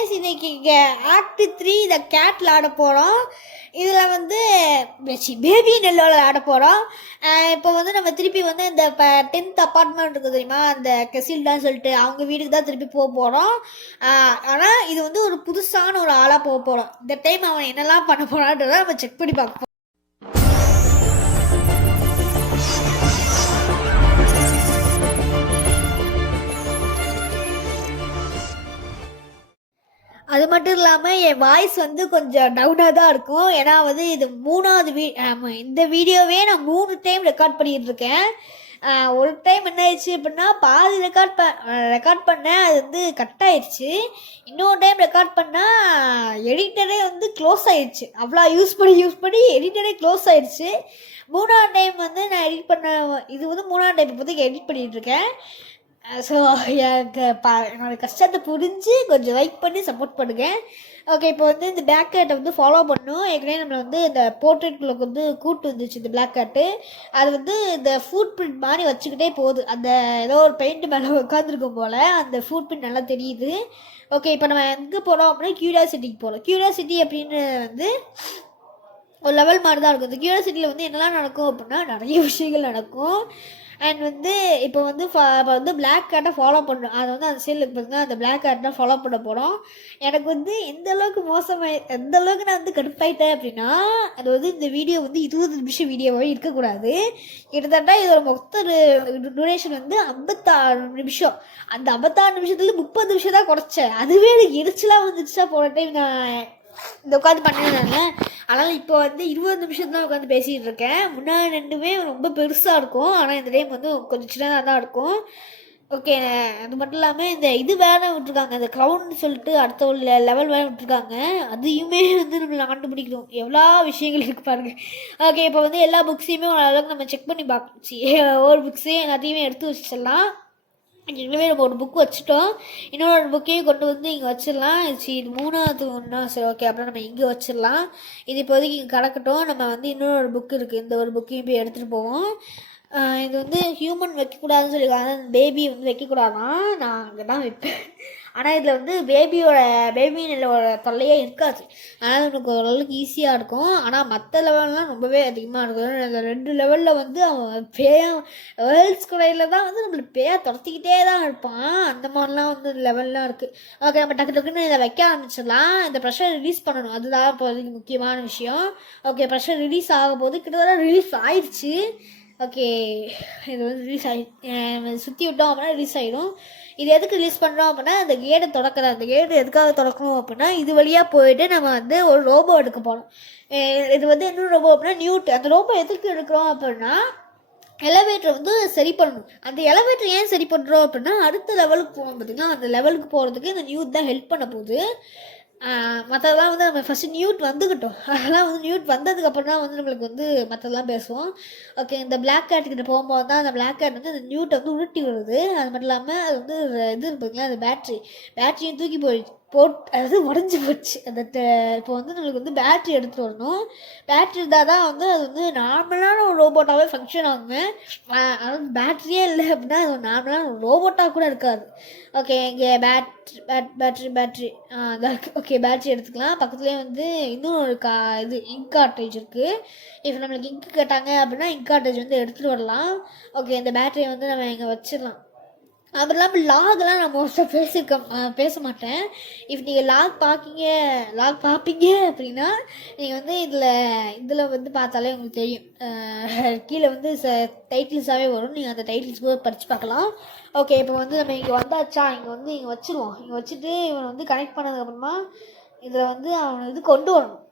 Guys, இன்னைக்கு act 3 த கேட்ல ஆட போகிறோம். இதில் வந்து பேபி நெல்லோவில் ஆட போகிறோம். இப்போ வந்து நம்ம திருப்பி வந்து இந்த 10th அப்பார்ட்மெண்ட் இருக்குது தெரியுமா, அந்த கெசில்டான்னு சொல்லிட்டு அவங்க வீட்டுக்கு தான் திருப்பி போக போகிறோம். ஆனால் இது வந்து ஒரு புதுசான ஒரு ஆளாக போக போகிறோம். இந்த டைம் அவன் என்னெல்லாம் பண்ண போகிறான்றதை நம்ம செக் பண்ணி பார்ப்போம். அது மட்டும் இல்லாமல் என் வாய்ஸ் வந்து கொஞ்சம் டவுனாக தான் இருக்கும். ஏன்னா வந்து இது 3வது இந்த வீடியோவே நான் 3 டைம் ரெக்கார்ட் பண்ணிகிட்டு இருக்கேன். ஒரு டைம் என்ன ஆயிடுச்சு அப்படின்னா, பாதி ரெக்கார்ட் பண்ணேன், அது வந்து கட் ஆயிடுச்சு. இன்னொரு டைம் ரெக்கார்ட் பண்ணால் எடிட்டரே வந்து க்ளோஸ் ஆயிடுச்சு. அவ்வளோ யூஸ் பண்ணி எடிட்டரே க்ளோஸ் ஆயிடுச்சு. 3வது டைம் வந்து நான் எடிட் பண்ண, இது வந்து 3வது டைம் இப்போதைக்கு எடிட் பண்ணிகிட்ருக்கேன். ஸோ எனக்கு என்னோட கஷ்டத்தை புரிஞ்சு கொஞ்சம் லைக் பண்ணி சப்போர்ட் பண்ணுங்க. ஓகே, இப்போ வந்து இந்த பிளாக் கேட்டை வந்து ஃபாலோ பண்ணணும். ஏற்கனவே நம்மளை வந்து இந்த போர்ட்ரேட்குள்ளே வந்து கூட்டு வந்துச்சு இந்த பிளாக் கேட்டு. அது வந்து இந்த ஃபுட் பிரிண்ட் மாதிரி வச்சுக்கிட்டே போகுது. அந்த ஏதோ ஒரு பெயிண்ட் மேலே உட்காந்துருக்கும் போல் அந்த ஃபுட் பிரிண்ட் நல்லா தெரியுது. ஓகே, இப்போ நம்ம எங்கே போகிறோம் அப்படின்னா கியூரியாசிட்டிக்கு போகிறோம். கியூரியாசிட்டி அப்படின்னு வந்து ஒரு லெவல் மாதிரி தான் இருக்கும். இந்த கியூரியாசிட்டியில் வந்து என்னெல்லாம் நடக்கும் அப்படின்னா நிறைய விஷயங்கள் நடக்கும். அண்ட் வந்து இப்போ வந்து பிளாக் கேட்டை ஃபாலோ பண்ணுறோம். அதை வந்து அந்த சைடில் பார்த்தீங்கன்னா அந்த பிளாக் கேட் தான் ஃபாலோ பண்ண போகிறோம். எனக்கு வந்து எந்த அளவுக்கு நான் வந்து கடுப்பாயிட்டேன் அப்படின்னா, அது வந்து இந்த வீடியோ வந்து 20 நிமிஷம் வீடியோவாகவே இருக்கக்கூடாது. கிட்டத்தட்ட இதோட மொத்த டூரேஷன் வந்து 56 நிமிஷம். அந்த 56 நிமிஷத்துல 30 நிமிஷம் தான் குறைச்சேன். அதுவே எனக்கு எரிச்சலாக வந்துடுச்சா போன டைம் நான் இந்த உட்காந்து பண்ணியிருந்தாங்க. அதனால் இப்போ வந்து 20 நிமிஷம் தான் உட்காந்து பேசிகிட்டு இருக்கேன். முன்னாடி ரெண்டுமே ரொம்ப பெருசாக இருக்கும், ஆனால் இந்த டைம் வந்து கொஞ்சம் சின்னதாக தான் இருக்கும். ஓகே, அது மட்டும் இல்லாமல் இந்த இது வேறு விட்டுருக்காங்க, இந்த க்ரௌண்ட் சொல்லிட்டு அடுத்த ஒரு லெவல் வேறு விட்டுருக்காங்க. அதையுமே வந்து நம்மளை கண்டுபிடிக்கணும். எவ்வளோ விஷயங்கள் இருக்கு பாருங்க. ஓகே, இப்போ வந்து எல்லா புக்ஸையுமே ஓரளவுக்கு நம்ம செக் பண்ணி பார்க்கணும். ஒவ்வொரு புக்ஸையும் எல்லாத்தையுமே எடுத்து வச்சிடலாம். ஏற்கனவே நம்ம ஒரு புக் வச்சுட்டோம், இன்னொரு புக்கையும் கொண்டு வந்து இங்கே வச்சிடலாம். சரி, இது 3வது ஒன்றா, சரி ஓகே, அப்புறம் நம்ம இங்கே வச்சிடலாம். இது இப்போதைக்கு இங்கே கிடக்கட்டும். நம்ம வந்து இன்னொரு புக்கு இருக்குது, இந்த ஒரு புக்கையும் போய் எடுத்துகிட்டு போவோம். இது வந்து ஹியூமன் வைக்கக்கூடாதுன்னு சொல்லியிருக்காங்க, பேபி வந்து வைக்கக்கூடாதான், நான் அங்கே தான் வைப்பேன். ஆனால் இதில் வந்து பேபி நெல்லோட தொல்லையே இருக்காது. அதனால் எனக்கு ஓரளவுக்கு ஈஸியாக இருக்கும். ஆனால் மற்ற லெவல்லாம் ரொம்பவே அதிகமாக இருக்கும். அந்த 2 லெவலில் வந்து அவன் வேர்ல்ட்ஸ் குறையில் தான் வந்து நம்மளுக்கு துரத்திக்கிட்டே தான் இருப்பான். அந்த மாதிரிலாம் வந்து லெவல்லாம் இருக்குது. ஓகே, நம்ம டக்குன்னு இதை வைக்க ஆரம்பிச்சிடலாம். இந்த ப்ரெஷர் ரிலீஸ் பண்ணணும், அதுதான் இப்போதைக்கு முக்கியமான விஷயம். ஓகே, ப்ரெஷர் ரிலீஸ் ஆகும் போது கிட்டத்தட்ட ரிலீஸ் ஆயிடுச்சு. ஓகே, இது வந்து ரிலீஸ் சுற்றி விட்டோம் அப்படின்னா ரிலீஸ் ஆகிடும். இது எதுக்கு ரிலீஸ் பண்ணுறோம் அப்படின்னா, அந்த கேட்டை திறக்கிறோம். அந்த கேட்டு எதுக்காக திறக்கணும் அப்படின்னா, இது வழியாக போயிட்டு நம்ம வந்து ஒரு ரோபோ எடுக்க போகிறோம். இது வந்து இன்னொரு ரோபோ அப்படின்னா நியூட். அந்த ரோபோ எதுக்கு எடுக்கிறோம் அப்படின்னா, எலவேட்டரை வந்து சரி பண்ணணும். அந்த எலவேட்டர் ஏன் சரி பண்ணுறோம் அப்படின்னா, அடுத்த லெவலுக்கு போகணும். பார்த்திங்கன்னா அந்த லெவலுக்கு போகிறதுக்கு இந்த நியூட் தான் ஹெல்ப் பண்ண போகுது. மற்றதெல்லாம் வந்து நம்ம ஃபஸ்ட்டு நியூட் வந்துக்கிட்டோம். அதெல்லாம் வந்து நியூட் வந்ததுக்கப்புறம் தான் வந்து நம்மளுக்கு வந்து மற்றதெல்லாம் பேசுவோம். ஓகே, இந்த பிளாக் கேட்டுக்கிட்ட போகும்போது தான் அந்த பிளாக் கேட் வந்து அந்த நியூட்டை வந்து உருட்டி வருது. அது மட்டும் இல்லாமல் அது வந்து இது இருக்குதுங்களா, அந்த பேட்டரியும் தூக்கி அதாவது உடஞ்சி போச்சு. அந்த இப்போ வந்து நம்மளுக்கு வந்து பேட்ரி எடுத்துகிட்டு வரணும். பேட்ரி இருந்தால் தான் வந்து அது வந்து நார்மலான ஒரு ரோபோட்டாகவே ஃபங்க்ஷன் ஆகுங்க. அதாவது பேட்ரியே இல்லை அப்படின்னா அது ஒரு நார்மலான ஒரு ரோபோட்டாக கூட இருக்காது. ஓகே, இங்கே பேட்ரி ஓகே, பேட்ரி எடுத்துக்கலாம். பக்கத்துலேயே வந்து இன்னும் ஒரு இது இங்க் கார்ட்ரேஜ் இருக்குது. இப்போ நம்மளுக்கு இங்க் கேட்டாங்க அப்படின்னா இங்க் கார்ட்ரேஜ் வந்து எடுத்துகிட்டு வரலாம். ஓகே, இந்த பேட்டரியை வந்து நம்ம இங்கே வச்சிடலாம். அப்புறம் இல்லாமல் லாகெலாம் நான் மோஸ்ட்டாக பேச மாட்டேன். இப்போ நீங்கள் லாக் பார்ப்பீங்க அப்படின்னா நீங்கள் வந்து இதில் வந்து பார்த்தாலே உங்களுக்கு தெரியும். கீழே வந்து டைட்டில்ஸாகவே வரும், நீங்கள் அந்த டைட்டில்ஸ் கூட படித்து பார்க்கலாம். ஓகே, இப்போ வந்து நம்ம இங்கே வந்தாச்சா, இங்கே வச்சுருவோம். இங்கே வச்சுட்டு இவனை வந்து கனெக்ட் பண்ணதுக்கப்புறமா இதில் வந்து அவனை இது கொண்டு வரணும்.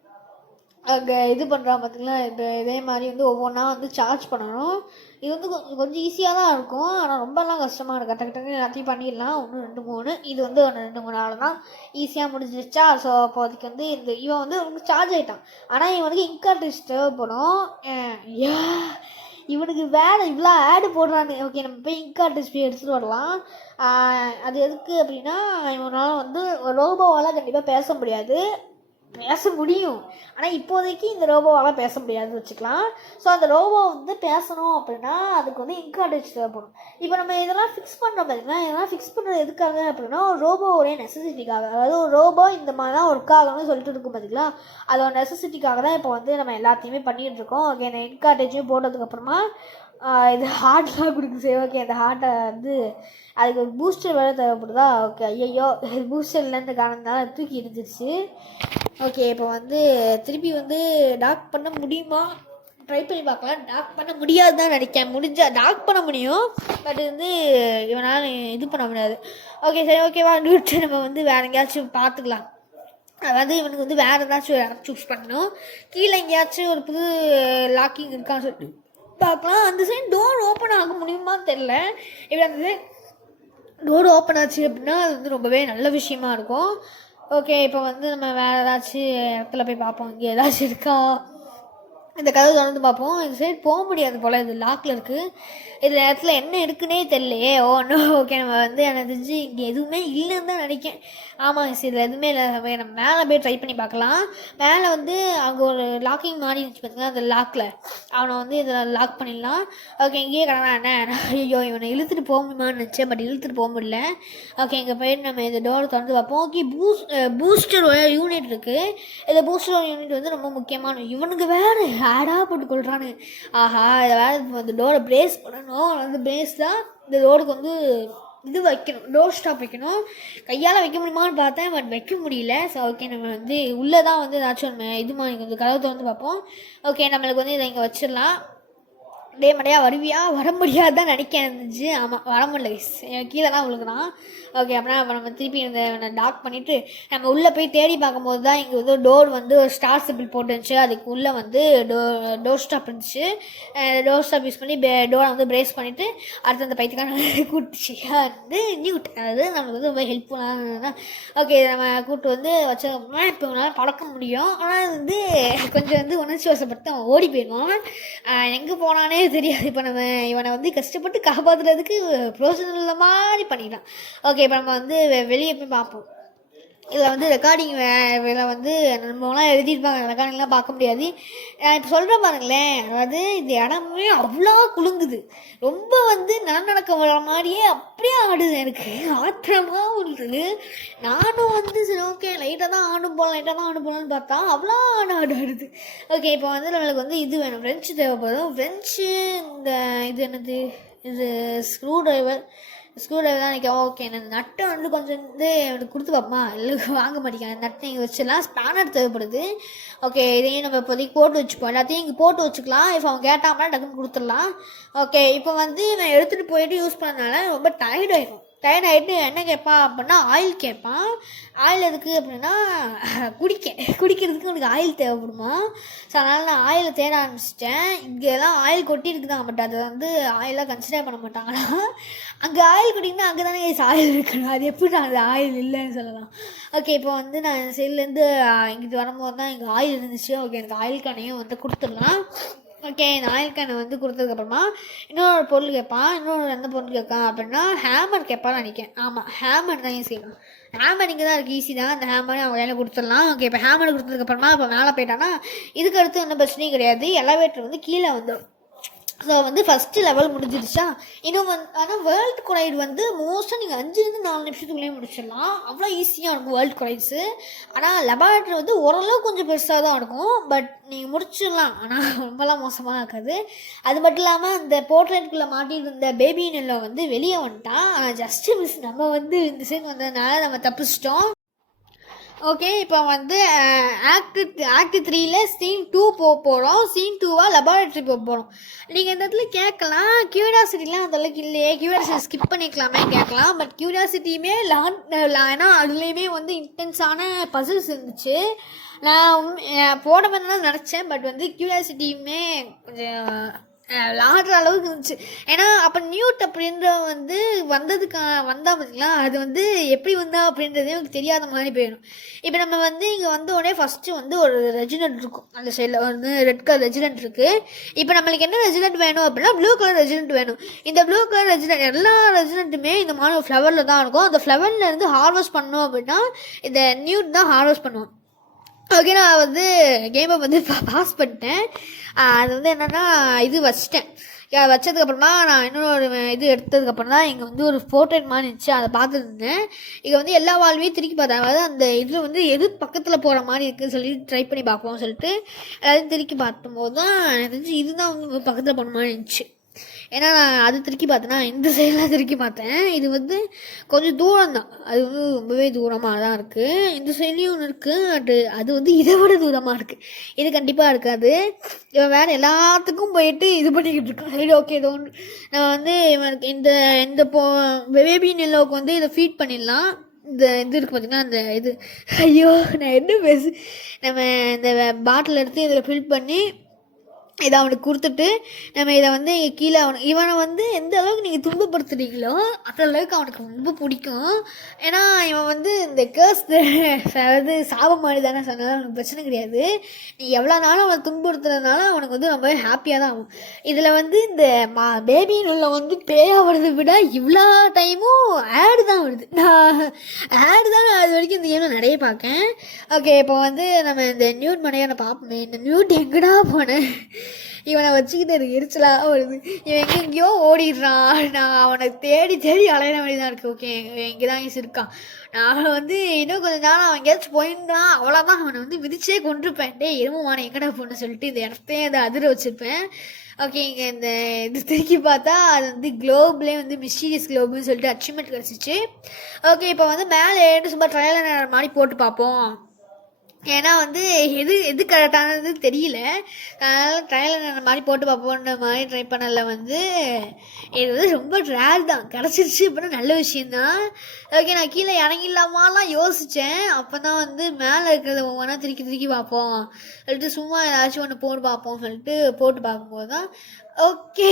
அங்கே இது பண்ணுறான் பார்த்திங்களா, இப்போ இதே மாதிரி வந்து ஒவ்வொன்றா வந்து சார்ஜ் பண்ணணும். இது வந்து கொஞ்சம் ஈஸியாக தான் இருக்கும், ஆனால் ரொம்பலாம் கஷ்டமாக இருக்கும். டக்கு எல்லாத்தையும் பண்ணிடலாம். 1 2 3 இது வந்து 1 2 3 நாள் தான் ஈஸியாக முடிஞ்சிருச்சா. ஸோ அப்போ அதுக்கு வந்து இவன் வந்து உங்களுக்கு சார்ஜ் ஆகிட்டான். ஆனால் இவனுக்கு இங்க் கார்ட்ரேஜ் தேவைப்படும். இவனுக்கு வேலை இவ்வளோ ஆடு போடுறான்னு. ஓகே, நம்ம போய் இங்க் கார்ட்ரேஜ் போய் எடுத்துகிட்டு வரலாம். அது எதுக்கு அப்படின்னா, இவனால் வந்து ரோபோவால் கண்டிப்பாக பேச முடியாது. பேச முடியும். ஆனால் இப்போதைக்கு இந்த ரோபோவால் பேச முடியாதுன்னு வச்சுக்கலாம். ஸோ அந்த ரோபோ வந்து பேசணும் அப்படின்னா அதுக்கு வந்து இன்கார்டேஜ் தேவைப்படும். இப்போ நம்ம இதெல்லாம் ஃபிக்ஸ் பண்ணுறோம் பார்த்தீங்கன்னா, இதெல்லாம் ஃபிக்ஸ் பண்ணுறது எதுக்காக அப்படின்னா ஒரு ரோபோவுடைய நெசசிட்டிக்காக. அதாவது ஒரு ரோபோ இந்த மாதிரி தான் ஒர்க் ஆகணும்னு சொல்லிட்டு இருக்கும் பார்த்தீங்களா, அதோட நெசசிட்டிக்காக தான் இப்போ வந்து நம்ம எல்லாத்தையுமே பண்ணிகிட்டு இருக்கோம். ஓகே, இந்த இன்கார்டேஜும் போட்டதுக்கப்புறமா இது ஹார்ட்லாம் கொடுக்கு. சரி, ஓகே, இந்த ஹார்ட்டை வந்து அதுக்கு ஒரு பூஸ்டர் வேறு தேவைப்படுதா. ஓகே, ஐயோ பூஸ்டர் இல்லைன்ற காரணத்தினால தூக்கி இருந்துச்சு. ஓகே, இப்போ வந்து திருப்பி வந்து டாக் பண்ண முடியுமா ட்ரை பண்ணி பார்க்கலாம். டாக் பண்ண முடியாது தான் நினைக்கிறேன். முடிஞ்சால் டாக் பண்ண முடியும், பட் வந்து இவனால் இது பண்ண முடியாது. ஓகே, சரி, ஓகேவா விட்டு நம்ம வந்து வேறு எங்கேயாச்சும் பார்த்துக்கலாம். அதாவது இவனுக்கு வந்து வேறு ஏதாச்சும் இடம் சூஸ் பண்ணணும். கீழே எங்கேயாச்சும் ஒரு புது லாக்கிங் இருக்கான்னு சொல்லிட்டு பார்க்கலாம். அந்த சைடு டோர் ஓப்பன் ஆக முடியுமான்னு தெரில. இப்படி அந்த டோர் ஓப்பன் ஆச்சு அப்படின்னா அது வந்து ரொம்பவே நல்ல விஷயமா இருக்கும். ஓகே, இப்போ வந்து நம்ம வேறு ஏதாச்சும் இடத்துல போய் பார்ப்போம். இங்கே ஏதாச்சும் இருக்கா, இந்த கதவு திறந்து பார்ப்போம். இந்த சைடு போக முடியாது போல், இது லாக்கில் இருக்குது. இதில் இடத்துல என்ன இருக்குன்னே தெரியலையே. Oh no. ஓகே, நம்ம வந்து எனக்கு தெரிஞ்சு இங்கே எதுவுமே இல்லைன்னு தான் நினைக்கிறேன். ஆமாம், இதில் எதுவுமே இல்லை. நம்ம மேலே போய் ட்ரை பண்ணி பார்க்கலாம். மேலே வந்து அங்கே ஒரு லாக்கிங் மாறி இருந்துச்சு பார்த்தீங்கன்னா, அந்த லாக்கில் அவனை வந்து இதில் லாக் பண்ணிடலாம். ஓகே, இங்கேயே கிடந்தான் என்ன. ஐயோ, இவனை இழுத்துட்டு போக முடியுமான்னு நினச்சேன், பட் இழுத்துட்டு போக முடியல. ஓகே, இங்கே போயிட்டு நம்ம இந்த டோரை திறந்து பார்ப்போம். ஓகே, பூஸ்டர் யூனிட் இருக்குது. இந்த பூஸ்டர் யூனிட் வந்து ரொம்ப முக்கியமான. இவனுக்கு வேறு ஆடாக போட்டு கொள்றானு. ஆஹா, இதை வேறு இந்த டோரை பிரேஸ் பண்ணணும். அந்த பிரேஸ் தான் இந்த டோருக்கு வந்து இது வைக்கணும், டோர் ஸ்டாப் வைக்கணும். கையால் வைக்க முடியுமான்னு பார்த்தேன், பட் வைக்க முடியல. ஸோ ஓகே, நம்ம வந்து உள்ளே தான் வந்து ஏதாச்சும் நம்ம இது மாதிரி கொஞ்சம் கதவை திறந்து பார்ப்போம். ஓகே, நம்மளுக்கு வந்து இதை இங்கே வச்சிடலாம். டே மடையா வருவியா, வர முடியாதுதான் நினைக்க இருந்துச்சு. ஆமாம், வர முடியல, கீழே தான் விழுகுறான். ஓகே, அப்படின்னா நம்ம திருப்பி இந்த லாக் பண்ணிவிட்டு நம்ம உள்ளே போய் தேடி பார்க்கும்போது தான் இங்கே வந்து டோர் வந்து ஒரு ஸ்டார் சிம்பிள் போட்டுருந்துச்சு. அதுக்கு உள்ளே வந்து டோர் ஸ்டாப் இருந்துச்சு. டோர் ஸ்டாப் யூஸ் பண்ணி டோரை வந்து பிரேஸ் பண்ணிவிட்டு அடுத்து அந்த பைத்துக்கான கூட்டுச்சு வந்து நியூட். அதாவது நம்மளுக்கு வந்து ரொம்ப ஹெல்ப்ஃபுல்லாக. ஓகே, நம்ம கூட்டு வந்து வச்சதுக்கப்புறமா இப்போ இவனால் பழக்க முடியும். ஆனால் அது வந்து கொஞ்சம் வந்து உணர்ச்சி வசப்பட்டு அவன் ஓடி போயிடுவான். எங்கே போனானே தெரியாது. இப்போ நம்ம இவனை வந்து கஷ்டப்பட்டு காப்பாற்றுறதுக்கு ப்ரோசனல் மாதிரி பண்ணிடலாம். ஓகே, இப்போ நம்ம வந்து வெளியே போய் பார்ப்போம். இதில் வந்து ரெக்கார்டிங் இதில் வந்து நம்மளாம் எழுதியிருப்பாங்க, ரெக்கார்டிங்லாம் பார்க்க முடியாது. இப்போ சொல்கிறேன் பாருங்களேன். அதாவது இந்த இடமே அவ்வளோ குலுங்குது. ரொம்ப வந்து நடக்க வர மாதிரியே அப்படியே ஆடுது. எனக்கு ஆத்திரமாக உள்ளது. நானும் வந்து சரி ஓகே லைட்டாக தான் ஆடும் போகலான்னு பார்த்தா அவ்வளோ ஆடுது. ஓகே, இப்போ வந்து நம்மளுக்கு வந்து இது வேணும், ஃப்ரெஞ்சு தேவைப்படும். ஃப்ரெஞ்சு இந்த இது என்னது, இது ஸ்க்ரூ டிரைவர் தான் நினைக்க. ஓகே, அந்த நட்டை வந்து கொஞ்சம் வந்து எனக்கு கொடுத்து பார்ப்போமா, இல்லை வாங்க மாட்டேங்க. நட்டை இங்கே வச்சிடலாம். ஸ்பேனர் தேவைப்படுது. ஓகே, இதையும் நம்ம இப்போதைக்கு போட்டு வச்சுப்போம். எல்லாத்தையும் இங்கே போட்டு வச்சுக்கலாம். இப்போ அவன் கேட்டாமல் டக்குன்னு கொடுத்துடலாம். ஓகே, இப்போ வந்து நான் எடுத்துகிட்டு போயிட்டு யூஸ் பண்ணனால ரொம்ப டயர்டாயிடும். டயர்டாகிட்டு என்ன கேட்பான் அப்படின்னா ஆயில் கேட்பான். ஆயில் எதுக்கு அப்படின்னா குடிக்கிறதுக்கு உனக்கு ஆயில் தேவைப்படுமா. ஸோ அதனால் நான் ஆயிலை தேட ஆரம்பிச்சிட்டேன். இங்கெல்லாம் ஆயில் கொட்டிருக்கு தான், பட் அதை வந்து ஆயிலாக கன்சிடர் பண்ண மாட்டாங்களா. அங்கே ஆயில் குடிக்கணும்னா அங்கே தானே ஆயில் இருக்கணும். அது எப்படி நான் அது ஆயில் இல்லைன்னு சொல்லலாம். ஓகே, இப்போ வந்து நான் சைட்லேருந்து இங்கிட்டு வரும்போது தான் இங்கே ஆயில் இருந்துச்சு. ஓகே, எனக்கு ஆயில் கேனையும் வந்து கொடுத்துடலாம். ஓகே, இந்த ஆயில் கேனை வந்து கொடுத்ததுக்கப்புறமா இன்னொரு பொருள் கேட்பான். எந்த பொருள் கேட்கான் அப்படின்னா ஹேமர் கேட்பான்னு நினைக்கிறேன். ஆமாம், ஹேமர் தான் யூஸ் செய்யணும். ஹேமர் இங்கே தான் இருக்குது, ஈஸி தான். அந்த ஹேமரை அவங்க கையில் கொடுத்துடலாம். ஓகே, இப்போ ஹேமர் கொடுத்ததுக்கப்புறமா இப்போ மேலே போயிட்டான்னா இதுக்கு அடுத்து எந்த பிரச்சனையும் கிடையாது. எலவேட்டர் வந்து கீழே வந்துடும். ஸோ வந்து ஃபஸ்ட்டு லெவல் முடிஞ்சிருச்சா. இன்னும் வந்து ஆனால் வேர்ல்டு கொலைடு வந்து மோஸ்ட்டாக நீங்கள் 5-4 நிமிஷத்துக்குள்ளேயே முடிச்சிடலாம். அவ்வளோ ஈஸியாக இருக்கும் வேர்ல்டு கொலைட்ஸு. ஆனால் லெபார்ட்ரி வந்து ஓரளவு கொஞ்சம் பெருசாக தான் இருக்கும், பட் நீங்கள் முடிச்சிடலாம். ஆனால் ரொம்பலாம் மோசமாக இருக்காது. அது மட்டும் இல்லாமல் இந்த போர்ட்ரேட்டுக்குள்ளே மாட்டிட்டு இருந்த பேபி நெல்லை வந்து வெளியே வந்துட்டான். ஆனால் ஜஸ்ட்டு மிஸ் நம்ம வந்து இந்த சைடு வந்ததுனால நம்ம தப்பிச்சிட்டோம். ஓகே, இப்போ வந்து ஆக்ட் 3ல் சீன் 2 போகிறோம். சீன் 2வா லெபார்ட்ரி போகிறோம். நீங்கள் இந்த இடத்துல கேட்கலாம், க்யூரியாசிட்டிலாம் அந்தளவுக்கு இல்லையே, க்யூரியாசிட்டி ஸ்கிப் பண்ணிக்கலாமே கேட்கலாம். பட் க்யூரியாசிட்டியுமே ஏன்னா அதுலேயுமே வந்து இன்டென்ஸான பசில்ஸ் இருந்துச்சு. நான் போட வேணும்னு நினச்சேன், பட் வந்து க்யூரியாசிட்டியுமே கொஞ்சம் விளாடுற அளவுக்கு இருந்துச்சு. ஏன்னா அப்போ நியூட் அப்படின்ற வந்து வந்தா பார்த்தீங்களா, அது வந்து எப்படி வந்தா அப்படின்றதே எனக்கு தெரியாத மாதிரி போயிடும். இப்போ நம்ம வந்து இங்கே வந்த உடனே ஃபஸ்ட்டு வந்து ஒரு ரெஜிடென்ட் இருக்கும். அந்த சைடில் வந்து ரெட் கலர் ரெஜிடென்ட் இருக்குது. இப்போ நம்மளுக்கு என்ன ரெஜிடென்ட் வேணும் அப்படின்னா ப்ளூ கலர் ரெஜிடென்ட் வேணும். இந்த ப்ளூ கலர் ரெஜிடென்ட் எல்லா ரெஜிடென்ட்டுமே இந்த மாதிரி ஃப்ளவரில் தான் இருக்கும். அந்த ஃப்ளவர்லேருந்து ஹார்வெஸ்ட் பண்ணோம் அப்படின்னா இந்த நியூட் தான் ஹார்வெஸ்ட் பண்ணுவோம். ஓகே, நான் வந்து கேமை வந்து பாஸ் பண்ணிட்டேன். அது வந்து என்னென்னா இது வச்சிட்டேன். வச்சதுக்கப்புறமா நான் இன்னொரு இது எடுத்ததுக்கப்புறம் தான் இங்கே வந்து ஒரு போர்ட்ரேட் மாதிரி இருந்துச்சு, அதை பார்த்துருந்தேன். இங்கே வந்து எல்லா வாழ்வையும் திருப்பி பார்த்தேன். அதாவது அந்த இதில் வந்து எது பக்கத்தில் போகிற மாதிரி இருக்குதுன்னு சொல்லி ட்ரை பண்ணி பார்ப்போம்னு சொல்லிட்டு எல்லாத்தையும் திருப்பி பார்க்கும்போது தான் எனக்கு தெரிஞ்சு இதுதான் வந்து பக்கத்தில் போன மாதிரி இருந்துச்சு. ஏன்னா நான் அது திருக்கி பார்த்தேன்னா இந்த சைடெலாம் திருக்கி பார்த்தேன். இது வந்து கொஞ்சம் தூரம் தான், அது வந்து ரொம்பவே தூரமாக தான் இருக்குது. இந்த சைட்லேயும் ஒன்று இருக்குது, அது வந்து இதை விட தூரமாக இருக்குது. இது கண்டிப்பாக இருக்காது. இவன் வேறு எல்லாத்துக்கும் போயிட்டு இது பண்ணிக்கிட்டு இருக்கான். சரி, ஓகே, ஏதோ ஒன்று நான் வந்து இவனுக்கு இந்த இந்த பேபி நிலவுக்கு வந்து இதை ஃபீட் பண்ணிடலாம். இந்த இது இருக்குது பார்த்திங்கன்னா, அந்த இது ஐயோ நான் என்ன நம்ம இந்த பாட்டில் எடுத்து இதில் ஃபில் பண்ணி இதை அவனுக்கு கொடுத்துட்டு நம்ம இதை வந்து கீழே இவனை வந்து எந்த அளவுக்கு நீங்கள் துன்பப்படுத்துறீங்களோ அந்த அளவுக்கு அவனுக்கு ரொம்ப பிடிக்கும். ஏன்னா இவன் வந்து இந்த கேர்ஸ் அதாவது சாபம் மாதிரி தானே சொன்னாலும் அவனுக்கு பிரச்சனை கிடையாது. நீ எவ்வளோ நாளும் அவனை துன்புறுத்துறதுனால அவனுக்கு வந்து ரொம்ப ஹாப்பியாக தான் ஆகும். இதில் வந்து இந்த பேபின்னு உள்ள வந்து பேயாகிறத விட இவ்வளோ டைமும் ஆடு தான் வருது. நான் ஆடு தான் அது வரைக்கும் இந்த கேமில் நிறைய பார்க்கேன். ஓகே, இப்போ வந்து நம்ம இந்த நியூட் மனையான பார்ப்போமே. இந்த நியூட் எங்கடா போனேன், இவனை வச்சுக்கிட்டு எனக்கு எரிச்சலாக வருது. இவன் எங்கெங்கேயோ ஓடிடுறான், நான் அவனை தேடி தேடி அலையிற மாதிரி தான் இருக்குது. ஓகே, இங்கே தான் இருக்கான். நான் வந்து இன்னும் கொஞ்சம் நாள் அவன் எங்கேயாச்சும் போயிருந்தான் அவ்வளோதான், அவனை வந்து விதிச்சே கொண்டிருப்பேன். எருமமான எங்கடா போன்னு சொல்லிட்டு இந்த இடத்தையும் அதை அதிர வச்சுருப்பேன். ஓகே, இங்கே இந்த இது திருக்கி பார்த்தா அது வந்து குளோப்லேயே வந்து மிஸ்டீரியஸ் குளோப்னு சொல்லிட்டு அச்சீவ்மெண்ட் கிடச்சிச்சு. ஓகே, இப்போ வந்து மேலே ஏறிட்டு சும்மா ட்ரையல் மாதிரி போட்டு பார்ப்போம். ஏன்னா வந்து எது கரெக்டானது தெரியல, அதனால் ட்ரையல் மாதிரி போட்டு பார்ப்போன்ற மாதிரி ட்ரை பண்ணல. வந்து இது வந்து ரொம்ப ரேர் தான், கிடச்சிருச்சு அப்படின்னா நல்ல விஷயந்தான். ஓகே, நான் கீழே இறங்கிடலாமாலாம் யோசித்தேன். அப்போ தான் வந்து மேலே இருக்கிறத ஒவ்வொன்றா திருக்கி பார்ப்போம் சொல்லிட்டு சும்மா ஏதாச்சும் ஒன்று போட்டு பார்ப்போம் சொல்லிட்டு போட்டு பார்க்கும்போது தான் ஓகே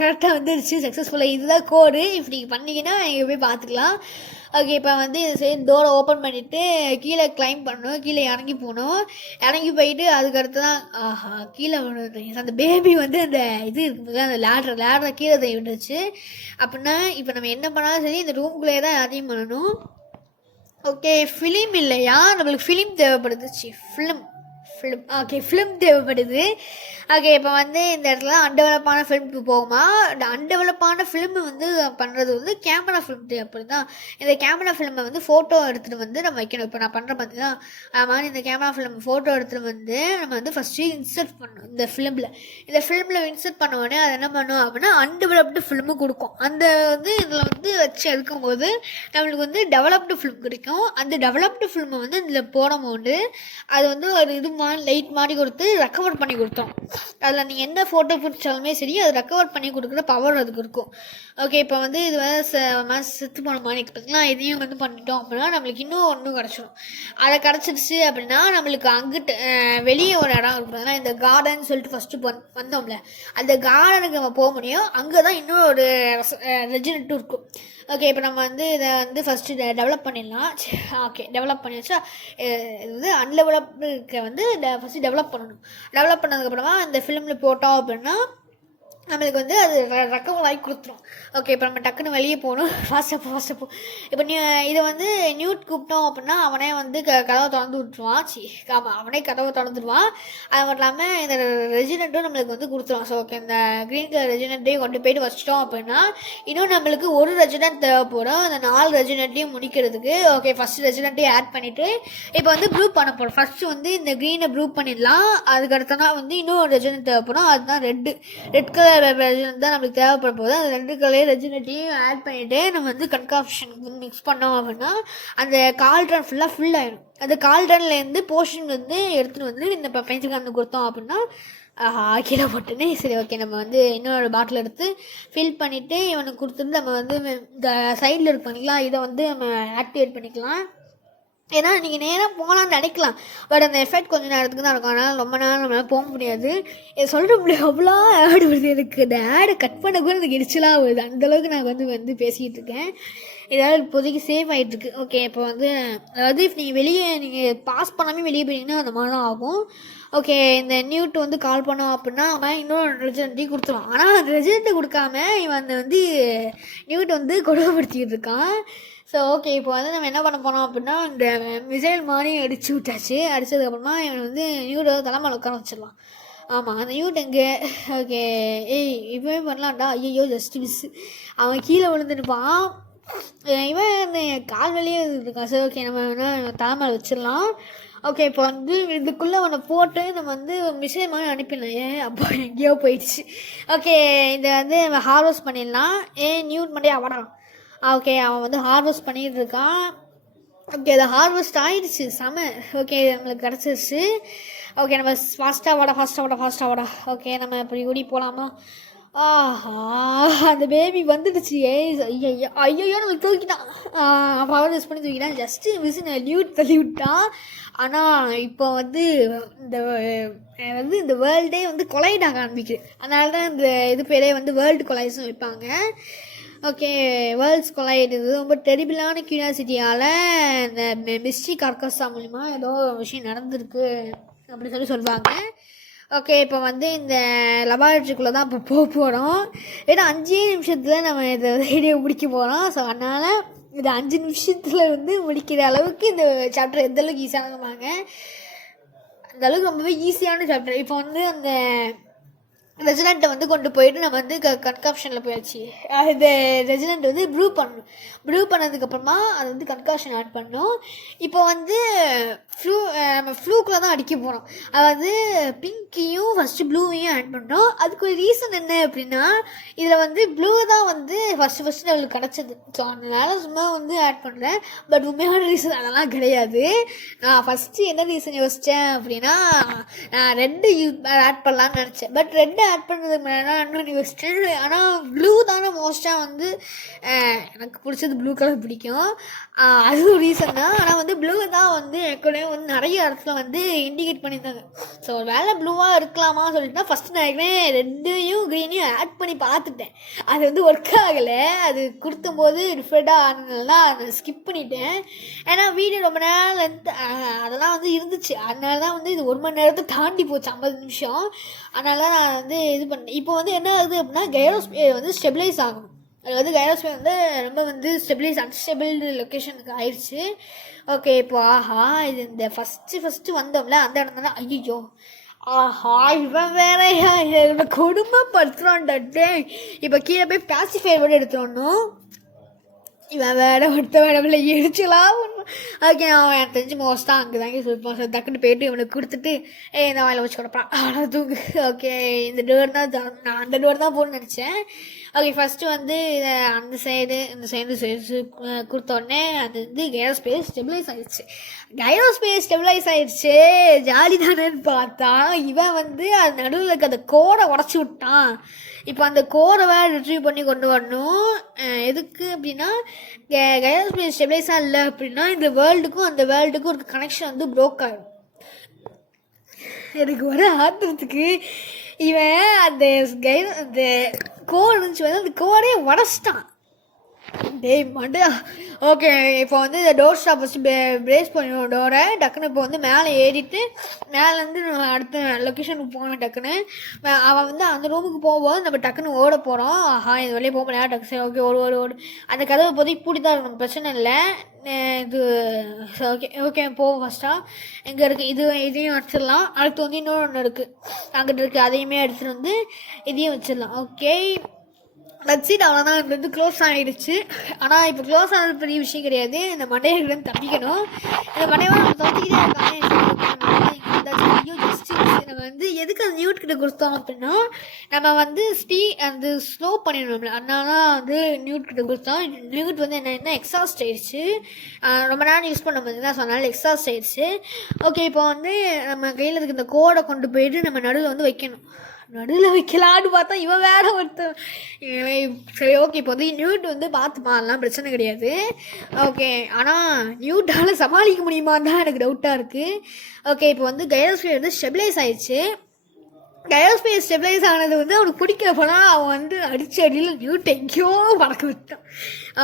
கரெக்டாக வந்துடுச்சு சக்ஸஸ்ஃபுல்லாக. இதுதான் கோடு, இப்போ நீங்கள் பண்ணிங்கன்னா இங்கே போய் பார்த்துக்கலாம். ஓகே, இப்போ வந்து இந்த சைடு டோரை ஓப்பன் பண்ணிவிட்டு கீழே கிளைம் பண்ணணும், கீழே இறங்கி போகணும். இறங்கி போயிட்டு அதுக்கடுத்து தான் கீழே அந்த பேபி வந்து அந்த இது இருக்கும்போது அந்த லேடரை கீழே தள்ளி விட்டுருச்சு. அப்படின்னா இப்போ நம்ம என்ன பண்ணாலும் சரி இந்த ரூம்குள்ளே தான் அதையும் பண்ணணும். ஓகே, ஃபிலிம் இல்லையா, நம்மளுக்கு ஃபிலிம் தேவைப்படுது. ஃபிலிம் தேவைப்படுது. ஓகே, இப்போ வந்து இந்த இடத்துல அன்டெவலப்பான ஃபிலிமுக்கு போகுமா. இந்த அன்டெவலப்பான ஃபிலிம் வந்து பண்ணுறது வந்து கேமரா ஃபிலிம் தேவைப்படுது தான். இந்த கேமரா ஃபிலிமை வந்து ஃபோட்டோ எடுத்துகிட்டு வந்து நம்ம வைக்கணும். இப்போ நான் பண்ணுற பார்த்து தான் அது மாதிரி இந்த கேமரா ஃபிலிம் ஃபோட்டோ எடுத்துகிட்டு வந்து நம்ம வந்து ஃபஸ்ட்டு இன்சர்ட் பண்ணணும். இந்த ஃபிலிமில் இன்சர்ட் பண்ண உடனே அதை என்ன பண்ணும் அப்படின்னா அன்டெவலப்டு ஃபிலிமு கொடுக்கும். அந்த வந்து இதில் வந்து வச்சு எடுக்கும்போது நம்மளுக்கு வந்து டெவலப்டு ஃபிலிம் கிடைக்கும். அந்த டெவலப்டு ஃபிலிமை வந்து இதில் போடும்போது அது வந்து ஒரு இது லைட் மாதிரி கொடுத்து ரெக்கவர் பண்ணி கொடுத்தோம். அதில் நீங்கள் எந்த ஃபோட்டோ பிடிச்சாலுமே சரி அது ரெக்கவர் பண்ணி கொடுக்குற பவர் அதுக்கு இருக்கும். ஓகே, இப்போ வந்து இது வேறு செத்து போன மாதிரி எக்ஸ்பெக்ட்லாம் இதையும் வந்து பண்ணிட்டோம் அப்படின்னா நம்மளுக்கு இன்னும் கிடச்சிடும். அதை கிடச்சிருச்சு அப்படின்னா நம்மளுக்கு அங்கிட்டு வெளியே ஒரு இடம் இருக்கும். இந்த கார்டன் சொல்லிட்டு ஃபஸ்ட்டு வந்தோம்ல, அந்த கார்டனுக்கு நம்ம போக முடியும். அங்கே தான் இன்னும் ஒரு ரெஜினட்டும் இருக்கும். ஓகே, இப்போ நம்ம வந்து இதை வந்து ஃபஸ்ட்டு டெவலப் பண்ணிடலாம். ஓகே, டெவலப் பண்ணி வச்சா இது வந்து அன்டெவலப்டுக்கு வந்து ஃபஸ்ட்டு டெவலப் பண்ணணும். டெவலப் பண்ணதுக்கப்புறமா இந்த ஃபிலிமில் போட்டோம் அப்படின்னா நம்மளுக்கு வந்து அது ரெக்கவர் ஆகி கொடுத்துரும். ஓகே, இப்போ நம்ம டக்குன்னு வெளியே போகணும். ஃபாஸ்ட்டாக போ. இப்போ இதை வந்து நியூட் கூப்பிட்டோம் அப்படின்னா அவனே வந்து கதவை திறந்து விட்டுருவான். ஆமாம், அவனே கதவை திறந்துடுவான். அது மட்டும் இல்லாமல் இந்த ரெஜினெண்ட்டும் நம்மளுக்கு வந்து கொடுத்துருவான். ஸோ ஓகே, இந்த க்ரீன் கலர் ரெஜினெண்ட்டையும் கொண்டு போயிட்டு வச்சிட்டோம் அப்படின்னா இன்னும் நம்மளுக்கு ஒரு ரெஜினெண்ட் தேவைப்படும் அந்த 4 ரெஜினெண்ட்டையும் முடிக்கிறதுக்கு. ஓகே, ஃபஸ்ட்டு ரெஜினெண்ட்டையும் ஆட் பண்ணிவிட்டு இப்போ வந்து ப்ரூவ் பண்ண போகிறோம். ஃபஸ்ட்டு வந்து இந்த க்ரீனை ப்ரூவ் பண்ணிடலாம். அதுக்கடுத்தனா வந்து இன்னும் ஒரு ரெஜினெண்ட் தேவைப்படும். அதுதான் ரெட் கலர் ரெஜினெண்ட் தான் நம்மளுக்கு தேவைப்பட போது. அந்த 2 கலர் ரெஜினெண்ட்டையும் ஆட் பண்ணிவிட்டு நம்ம வந்து கன்காப்ஷனுக்கு வந்து மிக்ஸ் பண்ணோம் அப்படின்னா அந்த கால்ட்ரன் ஃபுல்லாக ஃபுல் ஆகிடும். அந்த கால்ட்ரன்லேருந்து போர்ஷன் வந்து எடுத்துகிட்டு வந்து இந்த பென்சில் கொடுத்தோம் அப்படின்னா கீழே போட்டுன்னு சரி. ஓகே, நம்ம வந்து இன்னொரு பாட்டில் எடுத்து ஃபில் பண்ணிவிட்டு இவனுக்கு கொடுத்துட்டு நம்ம வந்து இந்த சைடில் இருக்கு பண்ணிக்கலாம். இதை வந்து நம்ம ஆக்டிவேட் பண்ணிக்கலாம். ஏன்னா நீங்கள் நேராக போகலான்னு நினைக்கலாம், பட் அந்த எஃபெக்ட் கொஞ்சம் நேரத்துக்கு தான் இருக்கும். அதனால் ரொம்ப நேரம் நம்மளால் போக முடியாது. இதை சொல்கிற முடியாது, அவ்வளோ ஆடு வருது எனக்கு. இந்த ஆடை கட் பண்ண கூட எனக்கு எரிச்சலாக வருது. அந்தளவுக்கு நான் வந்து பேசிக்கிட்டு இருக்கேன். இதனால் இப்போதைக்கு சேவ் ஆகிட்டுருக்கு. ஓகே, இப்போ வந்து அதாவது இப்போ நீங்கள் பாஸ் பண்ணாமல் வெளியே போனீங்கன்னா அந்த மாதிரி தான் ஆகும். ஓகே, இந்த நியூட் வந்து கால் பண்ணோம் அப்படின்னா அவன் இன்னொரு ரெஜினெண்ட்டையும் கொடுத்துருவான். ஆனால் அந்த ரெஜினெண்ட்டை கொடுக்காம இவன் வந்து நியூட் வந்து கொடுமைப்படுத்திக்கிட்டு இருக்கான். ஸோ ஸோ ஓகே இப்போ வந்து நம்ம என்ன பண்ண போனோம் அப்படின்னா இந்த மிசைல் மாதிரி அடிச்சு விட்டாச்சு. அடித்ததுக்கப்புறமா இவன் வந்து நியூட தலைமையில் உட்கார வச்சிடலாம். ஆமாம் அந்த நியூட் எங்கே? ஓகே ஏய் இப்போவே பண்ணலாம்டா. ஐயோ ஜஸ்ட் மிஸ்ஸு. அவன் கீழே விழுந்துருப்பான். இவன் கால் வழியே இருக்கான். சரி ஓகே நம்ம வேணா தலைமையில் வச்சிடலாம். ஓகே இப்போ வந்து இதுக்குள்ளே அவனை போட்டு நம்ம வந்து மிஷின் மாதிரி அனுப்பிடலாம். அப்போ எங்கேயோ போயிடுச்சு. ஓகே இதை வந்து நம்ம ஹார்வெஸ்ட் பண்ணிடலாம். நியூட் மட்டும் அவடான். ஓகே அவன் வந்து ஹார்வெஸ்ட் பண்ணிகிட்டு இருக்கான். ஓகே அதை ஹார்வெஸ்ட் ஆகிடுச்சு செம. ஓகே நம்மளுக்கு கிடச்சிருச்சு. ஓகே நம்ம ஃபாஸ்ட்டாக வாடா. ஓகே நம்ம இப்படி ஓடி போகலாமா? ஆஹா அந்த பேபி வந்துடுச்சு. ஐயோ நம்மளுக்கு தூக்கிட்டான். பவர் யூஸ் பண்ணி தூக்கிட்டான். ஜஸ்ட்டு மிஷின் நியூட் தள்ளி விட்டான். ஆனால் இப்போ வந்து இந்த வேர்ல்டே வந்து கொலைட் ஆக ஆரம்பிக்குது. அதனால தான் இந்த இது பேரே வந்து வேர்ல்டு கொலைஸ்னு வைப்பாங்க. ஓகே வேர்ல்ட்ஸ் கொலைட் இது ரொம்ப டெரிபிளான கியூரியாசிட்டியால் இந்த மிஸ்ட்ரி கார்கஸா மூலிமா ஏதோ விஷயம் நடந்திருக்கு அப்படின்னு சொல்லுவாங்க. ஓகே இப்போ வந்து இந்த லெபார்ட்ரிக்குள்ளே தான் இப்போ போக போகிறோம். ஏன்னா 5 நிமிஷத்தில் நம்ம இதை வீடியோ முடிக்க போகிறோம். ஸோ அதனால் இது 5 நிமிஷத்தில் வந்து முடிக்கிற அளவுக்கு இந்த சாப்டர் எந்தளவுக்கு ஈஸியானவாங்க அந்தளவுக்கு ரொம்பவே ஈஸியான சாப்டர். இப்போ வந்து அந்த ரெசிடெண்ட்டை வந்து கொண்டு போயிட்டு நம்ம வந்து கன்காப்ஷனில் போயாச்சு. இந்த ரெசிடெண்ட் வந்து ப்ரூ பண்ணதுக்கப்புறமா அது வந்து கன்காப்ஷன் ஆட் பண்ணோம். இப்போ வந்து நம்ம ஃப்ளூக்கில் தான் அடிக்க போகிறோம். அதாவது பிங்க்கையும் ஃபஸ்ட்டு ப்ளூவையும் ஆட் பண்ணோம். அதுக்கு ஒரு ரீசன் என்ன அப்படின்னா இதில் வந்து ப்ளூ தான் வந்து ஃபஸ்ட்டு நம்மளுக்கு கிடச்சிது. ஸோ அதனால் சும்மா வந்து ஆட் பண்ணுறேன். பட் உண்மையான ரீசன் அதெல்லாம் கிடையாது. நான் ஃபஸ்ட்டு என்ன ரீசன் யோசித்தேன் அப்படின்னா நான் ரெட்டு ஆட் பண்ணலான்னு நினச்சேன். பட் ரெட்டு ஆட் பண்ணுறதுக்கு முன்னாடி இன்னொன்று யோசிச்சேன். ஆனால் ப்ளூ தானே மோஸ்ட்டாக வந்து எனக்கு பிடிச்சது ப்ளூ கலர் பிடிக்கும். அது ஒரு ரீசன் தான். ஆனால் வந்து ப்ளூ தான் வந்து ஏற்கனவே வந்து நிறைய இடத்துல வந்து இண்டிகேட் பண்ணியிருந்தாங்க. ஸோ வேலை ப்ளூவாக இருக்கலாமா சொல்லிட்டு தான் ஃபஸ்ட்டு நான் ஏற்கனவே ரெட்டையும் க்ரீனையும் ஆட் பண்ணி பார்த்துட்டேன். அது வந்து ஒர்க் ஆகலை. அது கொடுத்தும்போது டிஃப்ரெண்ட்டாக ஆனதுனால அதை ஸ்கிப் பண்ணிட்டேன். ஏன்னா வீடியோ ரொம்ப நேரம் லென்த் அதெல்லாம் வந்து இருந்துச்சு. அதனால தான் வந்து இது 1 மணி நேரத்தை தாண்டி போச்சு 50 நிமிஷம். அதனால நான் வந்து இது பண்ணேன். இப்போ வந்து என்ன ஆகுது அப்படின்னா கைரோஸ்பியர் வந்து ஸ்டெபிலைஸ் ஆகணும். அது வந்து கைரோஸ்பியர் வந்து ரொம்ப வந்து அன்ஸ்டெபிள்டு லொக்கேஷனுக்கு ஆயிடுச்சு. ஓகே இப்போ ஆஹா இது இந்த ஃபஸ்ட்டு வந்தோம்ல அந்த இடம் தானே. ஐயோ ஆஹா இவன் வேறையா இவன் கொடுமைப்படுத்துறான்டே. இப்போ கீழே போய் பாசிஃபையர் கூட எடுத்துடணும். இவன் வேற ஒருத்தவன் இடிச்சலாம். ஓகே அவன் எனக்கு தெரிஞ்சு மோஸ்ட்டாக அங்கே தாங்க சொல்லிப்பான். சார் டக்குன்னு போயிட்டு இவனுக்கு கொடுத்துட்டு இந்த வாயில் வச்சு கொடுப்பான். ஆனால் தூங்கு. ஓகே இந்த டோர் தான் நான் அந்த டோர் தான் போகணுன்னு நினச்சேன். ஓகே ஃபஸ்ட்டு வந்து அந்த சைடு இந்த சைடு கொடுத்தோடனே அது வந்து கைரோஸ்பியர் ஸ்டெபிலைஸ் ஆகிடுச்சு. ஜாலி தானேன்னு பார்த்தா இவன் வந்து அது நடுவில் இருக்க அந்த கோடை உடச்சி விட்டான். இப்போ அந்த கோரை வேறு ரிட்ரீவ் பண்ணி கொண்டு வரணும். எதுக்கு அப்படின்னா கைரோஸ்பியர் ஸ்டெபிலைஸாக இல்லை அப்படின்னா இந்த வேர்ல்டுக்கும் அந்த வேர்ல்டுக்கும் ஒரு கனெக்ஷன் வந்து ப்ரோக் ஆகிடும். எனக்கு வர ஆத்திரத்துக்கு இவன் அந்த கோர் இருந்துச்சு வந்து அந்த கோரே உடச்சிட்டான். டேய் மண்டையா. ஓகே இப்போ வந்து இந்த டோர் ஸ்டாப் ஃபஸ்ட்டு பிரேஸ் பண்ணிடுவோம் டோரை. டக்குன்னு இப்போ வந்து மேலே ஏறிட்டு மேலேருந்து அடுத்த லொக்கேஷனுக்கு போகணும். டக்குன்னு அவன் வந்து அந்த ரூமுக்கு போகும்போது நம்ம டக்குன்னு ஓட போகிறோம். ஆஹா இது வெளியே போக முடியாது. டக்கு சரி ஓகே ஓடு. அந்த கதவை இப்போதைக்கு பூட்டி தான் இருக்கணும், பிரச்சனை இல்லை. இது ஓகே போவோம். ஃபஸ்ட்டாக எங்கே இருக்குது இதையும் வச்சிடலாம். அடுத்து வந்து இன்னொன்று இருக்குது அங்கிட்டு இருக்குது, அதையுமே எடுத்துகிட்டு வந்து இதையும் வச்சிடலாம். ஓகே லட்சிட் அவ்வளோதான். இது வந்து க்ளோஸ் ஆகிடுச்சு. ஆனால் இப்போ க்ளோஸ் ஆனது பெரிய விஷயம் கிடையாது. இந்த மண்டையிலேருந்து தப்பிக்கணும். இந்த மண்டையை நம்ம தப்பிக்கிட்டே இருக்காங்க. நம்ம வந்து எதுக்கு அந்த நியூட் கிட்ட கொடுத்தோம் அப்படின்னா நம்ம வந்து அந்த ஸ்லோ பண்ணிடணும்ல. அதனால வந்து நியூட் கிட்ட கொடுத்தோம். நியூட் வந்து என்ன எக்ஸாஸ்ட் ஆயிடுச்சு. ரொம்ப நேரம் யூஸ் பண்ண மாதிரி தான் சொன்னாலும் எக்ஸாஸ்ட் ஆயிடுச்சு. ஓகே இப்போ வந்து நம்ம கையில் இருக்க இந்த கோடை கொண்டு போயிட்டு நம்ம நடுவில் வந்து வைக்கணும். நடுவில் வைக்கலான்னு பார்த்தா இவன் வேற ஒருத்தன். சரி ஓகே இப்போ வந்து நியூட் வந்து பார்த்துமா அதெல்லாம் பிரச்சனை கிடையாது. ஓகே ஆனால் நியூட்டால் சமாளிக்க முடியுமான்னு தான் எனக்கு டவுட்டாக இருக்குது. ஓகே இப்போ வந்து கைரோஸ்பியர் வந்து ஸ்டெபிலைஸ் ஆயிடுச்சு. கைரோஸ்பியர் ஸ்டெபிலைஸ் ஆனது வந்து அவனுக்கு பிடிக்கல போனால் அவன் வந்து அடியில் நியூட் எங்கேயோ பறக்க விட்டான்.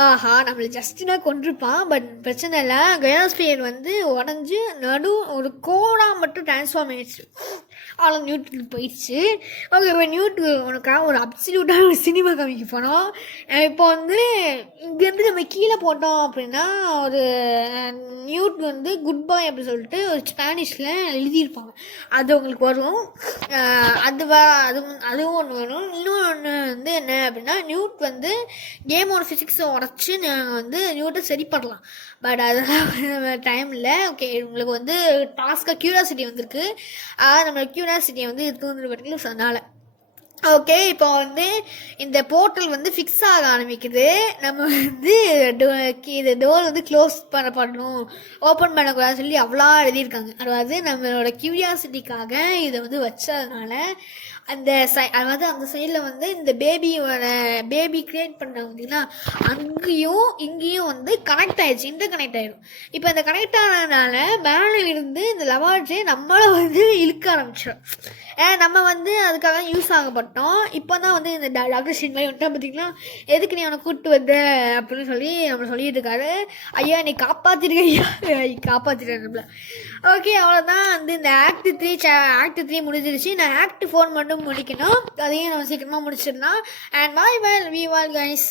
ஆஹா நம்மளை ஜஸ்டினா கொண்டிருப்பான். பட் பிரச்சனை இல்லை. கைரோஸ்பியர் வந்து உடஞ்சி ஒரு கோடாக மட்டும் டிரான்ஸ்ஃபார்ம் ஆயிடுச்சு. அவ்வளோ நியூட்டுக்கு போயிடுச்சு. ஓகே, இப்போ நியூட்டு உனக்காக ஒரு அப்சல்யூட்டான ஒரு சினிமா காமிக்க போனோம். இப்போ வந்து இங்கேருந்து நம்ம கீழே போட்டோம் அப்படின்னா ஒரு நியூட் வந்து குட் பாய் அப்படின்னு சொல்லிட்டு ஒரு ஸ்பானிஷில் எழுதியிருப்பாங்க. அது உங்களுக்கு வரும். அதுவும் ஒன்று வரும். இன்னொன்று வந்து என்ன அப்படின்னா, நியூட் வந்து கேமோட ஃபிசிக்ஸை உடச்சி நாங்கள் வந்து நியூட்டை சரி பண்ணலாம். பட் அதெல்லாம் டைம் இல்லை. ஓகே, உங்களுக்கு வந்து டாஸ்க்காக க்யூரியாசிட்டி வந்திருக்கு. நம்ம க்யூரியாசிட்டியை வந்து இது வந்துட்டு அதனால் ஓகே. இப்போ வந்து இந்த போர்ட்டல் வந்து ஃபிக்ஸ் ஆக ஆரம்பிக்குது. நம்ம வந்து இது டோர் வந்து க்ளோஸ் பண்ணணும், ஓப்பன் பண்ணக்கூடாதுன்னு சொல்லி அவ்வளோ எழுதியிருக்காங்க. அதாவது நம்மளோட க்யூரியாசிட்டிக்காக இதை வந்து வச்சதுனால அதாவது அந்த சைடில் வந்து இந்த பேபி கிரியேட் பண்ணாங்க பார்த்தீங்கன்னா, அங்கேயும் இங்கேயும் வந்து கனெக்ட் ஆயிடுச்சு, இன்டர் ஆயிடும். இப்போ இந்த கனெக்ட் ஆனதுனால மேலே இருந்து இந்த லவார்ஜே நம்மளை வந்து இழுக்க ஆரம்பிச்சிடும். நம்ம வந்து அதுக்காக யூஸ் ஆகப்பட்டோம். இப்போ தான் வந்து இந்த டாக்டர் ஷீட் மாதிரி வந்துட்டா பார்த்தீங்கன்னா, எதுக்கு நீ அவனை கூப்பிட்டு வந்த அப்படின்னு சொல்லி நம்ம சொல்லிட்டு இருக்காரு. ஐயா நீ காப்பாற்றிருக்க, ஐயா காப்பாற்றிருக்கல. ஓகே, அவ்வளோதான் வந்து இந்த ஆக்ட் 3 முடிஞ்சிருச்சு. நான் ஆக்ட் 4 மட்டும் முடிக்கணும். அதையும் நம்ம சீக்கிரமாக முடிச்சிடலாம். And bye we will guys.